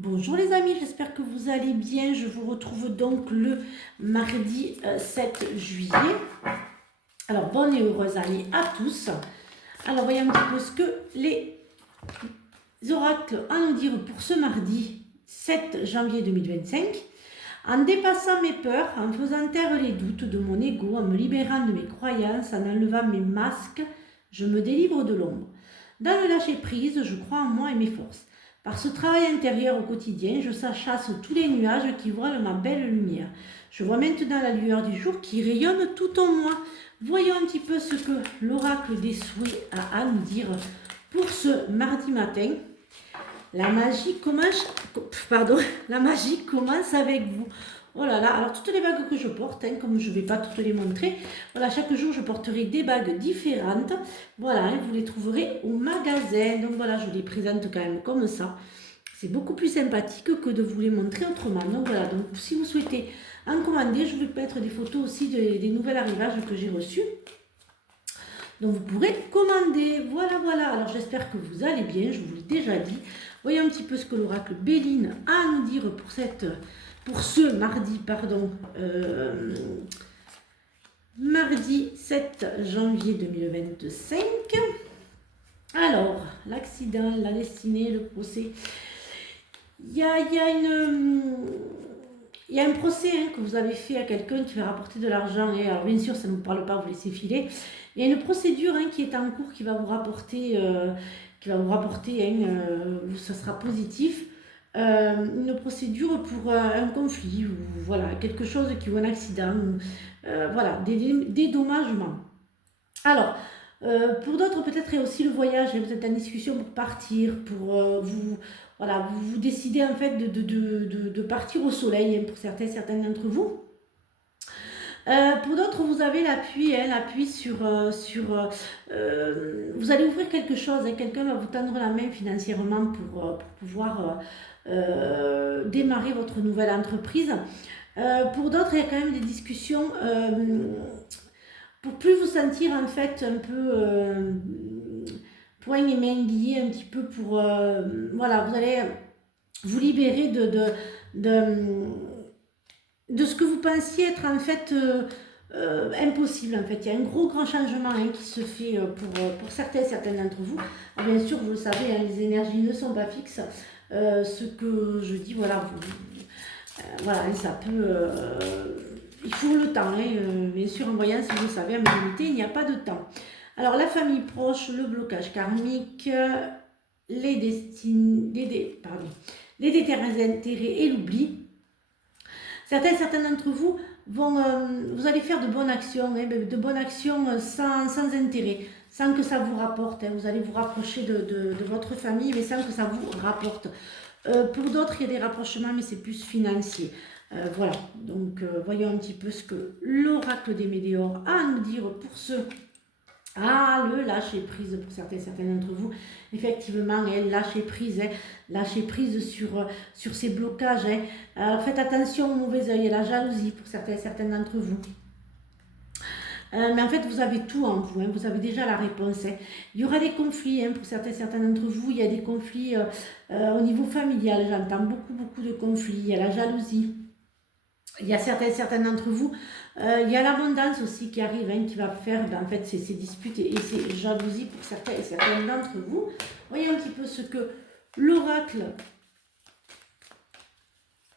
Bonjour les amis, j'espère que vous allez bien. Je vous retrouve donc le mardi 7 juillet. Alors, bonne et heureuse année à tous. Alors, voyons un petit peu ce que les oracles ont à nous dire pour ce mardi 7 janvier 2025. En dépassant mes peurs, en faisant taire les doutes de mon ego, en me libérant de mes croyances, en enlevant mes masques, je me délivre de l'ombre. Dans le lâcher-prise, je crois en moi et mes forces. Par ce travail intérieur au quotidien, je chasse tous les nuages qui voilent ma belle lumière. Je vois maintenant la lueur du jour qui rayonne tout en moi. Voyons un petit peu ce que l'oracle des souhaits a à nous dire pour ce mardi matin. La magie commence, la magie commence avec vous. Oh là là, alors toutes les bagues que je porte, comme je ne vais pas toutes les montrer, voilà, chaque jour je porterai des bagues différentes. Voilà, vous les trouverez au magasin. Donc voilà, je les présente quand même comme ça. C'est beaucoup plus sympathique que de vous les montrer autrement. Donc voilà, donc si vous souhaitez en commander, je vais mettre des photos aussi des nouvelles arrivages que j'ai reçus. Donc vous pourrez commander. Voilà, voilà. Alors j'espère que vous allez bien, je vous l'ai déjà dit. Voyons un petit peu ce que l'oracle Béline a à nous dire pour ce mardi, mardi 7 janvier 2025. Alors, l'accident, la destinée, le procès. Il y a un procès que vous avez fait à quelqu'un qui va rapporter de l'argent. Et alors, bien sûr, ça ne vous parle pas, vous laissez filer. Il y a une procédure qui est en cours qui va vous rapporter, ça sera positif. Une procédure pour un conflit, ou voilà, quelque chose qui ou un accident, voilà, des dédommagements. Alors, pour d'autres, peut-être il y a aussi le voyage, vous êtes en discussion pour partir, pour vous décidez en fait de partir au soleil pour certains d'entre vous. Pour d'autres, vous avez l'appui sur, vous allez ouvrir quelque chose, quelqu'un va vous tendre la main financièrement pour pouvoir démarrer votre nouvelle entreprise. Pour d'autres, il y a quand même des discussions pour plus vous sentir en fait un peu poing et main liés un petit peu pour voilà, vous allez vous libérer de ce que vous pensiez être en fait impossible. En fait, il y a un grand changement qui se fait pour certains d'entre vous. Alors, bien sûr, vous le savez, les énergies ne sont pas fixes. Ce que je dis, voilà, voilà, ça peut. Il faut le temps. Bien sûr, en voyance, vous le savez, en médiumnité, il n'y a pas de temps. Alors, la famille proche, le blocage karmique, les désintérêts et l'oubli. Certains d'entre vous vous allez faire de bonnes actions, sans intérêt, sans que ça vous rapporte. Vous allez vous rapprocher de votre famille, mais sans que ça vous rapporte. Pour d'autres, il y a des rapprochements, mais c'est plus financier. Voilà, donc voyons un petit peu ce que l'oracle des météores a à nous dire pour ceux. Le lâcher prise pour certains d'entre vous. Effectivement, lâcher prise sur ces blocages. Alors faites attention au mauvais œil et la jalousie pour certains d'entre vous. Mais en fait, vous avez tout en vous, vous avez déjà la réponse. Il y aura des conflits pour certains d'entre vous. Il y a des conflits au niveau familial. J'entends beaucoup de conflits. Il y a la jalousie. Il y a certains d'entre vous, il y a l'abondance aussi qui arrive, qui va faire en fait ces disputes et ces jalousies pour certains d'entre vous. Voyons un petit peu ce que l'oracle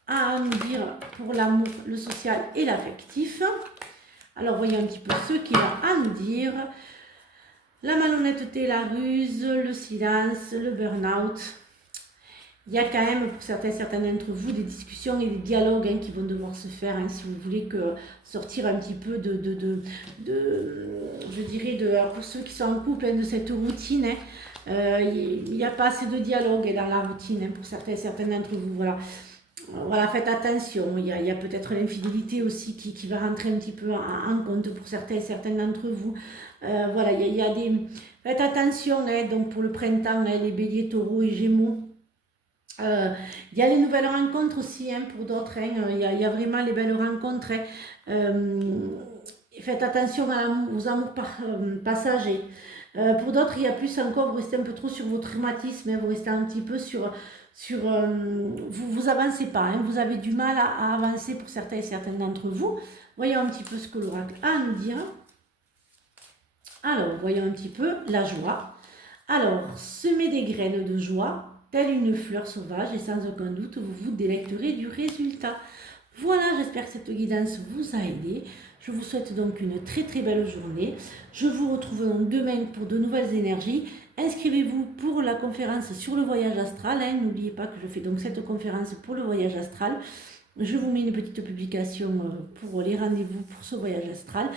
a à nous dire pour l'amour, le social et l'affectif. Alors voyons un petit peu ce qu'il a à nous dire. La malhonnêteté, la ruse, le silence, le burn-out. Il y a quand même pour certains d'entre vous des discussions et des dialogues qui vont devoir se faire si vous voulez sortir un petit peu je dirais, pour ceux qui sont en couple, de cette routine. Il n'y a pas assez de dialogue dans la routine pour certains d'entre vous. Voilà, faites attention. Il y a peut-être l'infidélité aussi qui va rentrer un petit peu en compte pour certains d'entre vous. Voilà, il y a des... Faites attention, donc pour le printemps, les béliers, taureaux et gémeaux. Il y a les nouvelles rencontres aussi pour d'autres. Il y a vraiment les belles rencontres. Faites attention aux amours passagers. Pour d'autres, il y a plus encore, vous restez un peu trop sur vos traumatismes. Vous restez un petit peu sur vous avancez pas, hein, vous avez du mal à avancer pour certains et certaines d'entre vous. Voyons un petit peu ce que l'oracle a à nous dire. Alors, voyons un petit peu la joie. Alors, semez des graines de joie, telle une fleur sauvage, et sans aucun doute, vous vous délecterez du résultat. Voilà, j'espère que cette guidance vous a aidé. Je vous souhaite donc une très très belle journée. Je vous retrouve donc demain pour de nouvelles énergies. Inscrivez-vous pour la conférence sur le voyage astral. Hein. N'oubliez pas que je fais donc cette conférence pour le voyage astral. Je vous mets une petite publication pour les rendez-vous pour ce voyage astral.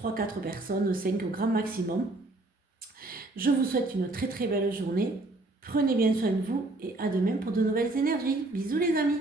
3-4 personnes, 5 au grand maximum. Je vous souhaite une très très belle journée. Prenez bien soin de vous et à demain pour de nouvelles énergies. Bisous les amis!